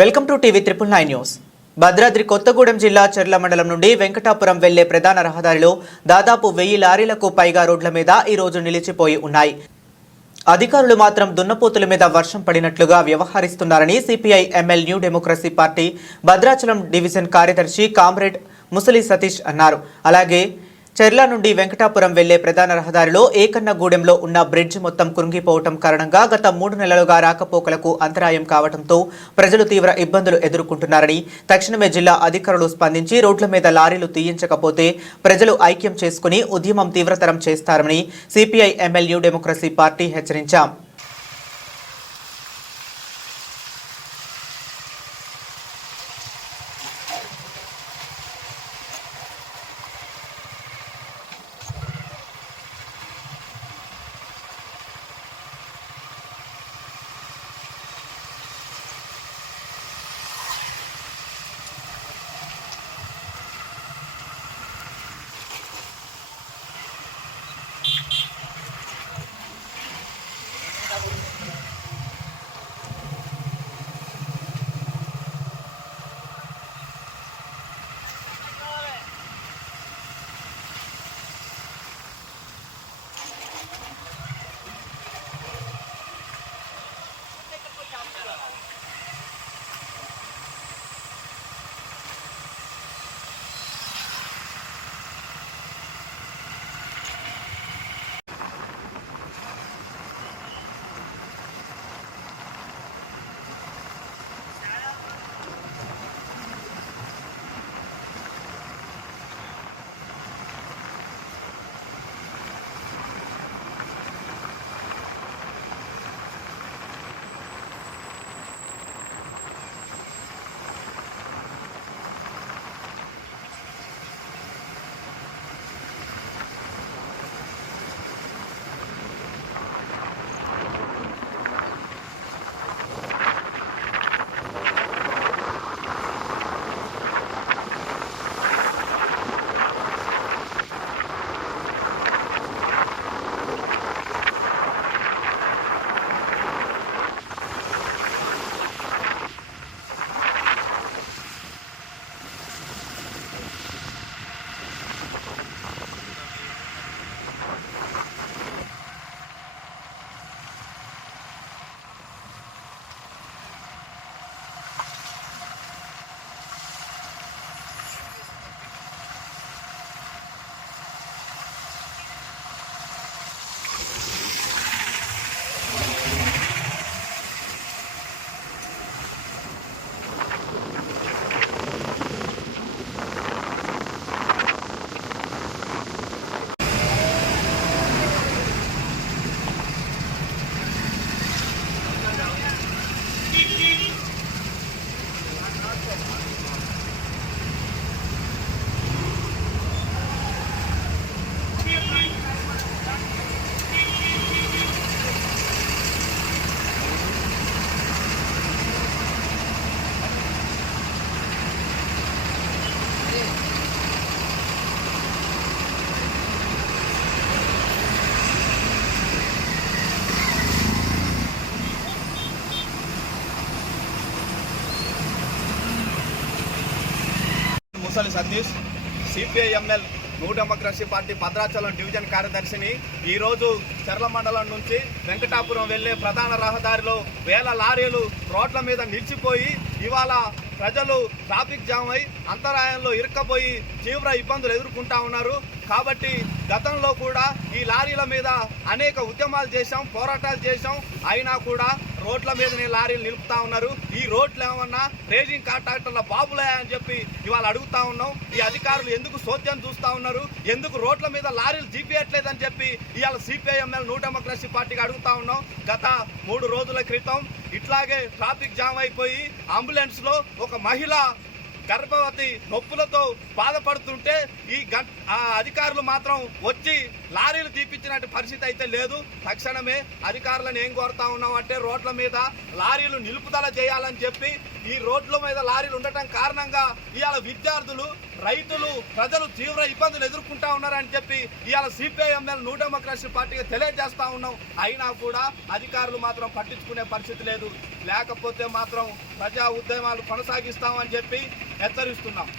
Welcome to TV 999 news. Bhadradri Kothagudem జిల్లా చెర్ల మండలం నుండి వెంకటాపురం వెళ్లే ప్రధాన రహదారిలో దాదాపు 1000 లారీలకు పైగా రోడ్ల మీద ఈ రోజు నిలిచిపోయి ఉన్నాయి. అధికారులు మాత్రం దున్నపోతుల మీద వర్షం పడినట్లుగా వ్యవహరిస్తున్నారని CPI ML new democracy party Bhadrachalam division కార్యదర్శి కామ్రేడ్ ముసలి సతీష్ అన్నారు. అలాగే చెర్ల నుండి వెంకటాపురం వెళ్లే ప్రధాన రహదారిలో ఏకన్నగూడెంలో ఉన్న బ్రిడ్జ్ మొత్తం కుంగిపోవటం కారణంగా గత 3 నెలలుగా రాకపోకలకు అంతరాయం కావడంతో ప్రజలు తీవ్ర ఇబ్బందులు ఎదుర్కొంటున్నారని, తక్షణమే జిల్లా అధికారులు స్పందించి రోడ్ల మీద లారీలు తీయించకపోతే ప్రజలు ఐక్యం చేసుకుని ఉద్యమం తీవ్రతరం చేస్తారని CPI ML new democracy party హెచ్చరించాం. Musali Satish, CPI ML new democracy party Bhadrachalam division కార్యదర్శిని. ఈరోజు చెర్ల మండలం నుంచి వెంకటాపురం వెళ్లే ప్రధాన రహదారిలో 1000 లారీలు రోడ్ల మీద నిలిచిపోయి ఇవాళ ప్రజలు ట్రాఫిక్ జామ్ అయి అంతరాయంలో ఇరుక్కపోయి తీవ్ర ఇబ్బందులు ఎదుర్కొంటా ఉన్నారు. కాబట్టి గతంలో కూడా ఈ లారీల మీద అనేక ఉద్యమాలు చేశాం, పోరాటాలు చేశాం. అయినా కూడా రోడ్ల మీదనే లారీలు నిలుపుతా ఉన్నారు. ఈ రోడ్లు ఏమన్నా రేజింగ్ కాంట్రాక్టర్ల బాబులే అని చెప్పి ఇవాళ అడుగుతా ఉన్నాం. ఈ అధికారులు ఎందుకు సోద్యం చూస్తా ఉన్నారు, ఎందుకు రోడ్ల మీద లారీలు జీపేయట్లేదని చెప్పి ఇవాళ సిపిఐ ఎంఎల్ న్యూ డెమోక్రసీ పార్టీకి అడుగుతా ఉన్నాం. గత 3 రోజుల క్రితం ఇట్లాగే ట్రాఫిక్ జామ్ అయిపోయి అంబులెన్స్ లో ఒక మహిళ గర్భవతి నొప్పులతో బాధపడుతుంటే ఈ అధికారులు మాత్రం వచ్చి లారీలు తీపించినట్టు పరిస్థితి అయితే లేదు. తక్షణమే అధికారులను ఏం కోరుతా ఉన్నామంటే రోడ్ల మీద లారీలు నిలుపుదల చేయాలని చెప్పి ఈ రోడ్ల మీద లారీలు ఉండటం కారణంగా ఇవాళ విద్యార్థులు, రైతులు, ప్రజలు తీవ్ర ఇబ్బందులు ఎదుర్కొంటా ఉన్నారని చెప్పి ఇవాళ సిపిఐఎంఎల్ న్యూ డెమోక్రసీ పార్టీగా తెలియజేస్తా ఉన్నాం. అయినా కూడా అధికారులు మాత్రం పట్టించుకునే పరిస్థితి లేదు. లేకపోతే మాత్రం ప్రజా ఉద్యమాలు కొనసాగిస్తామని చెప్పి హెచ్చరిస్తున్నాం.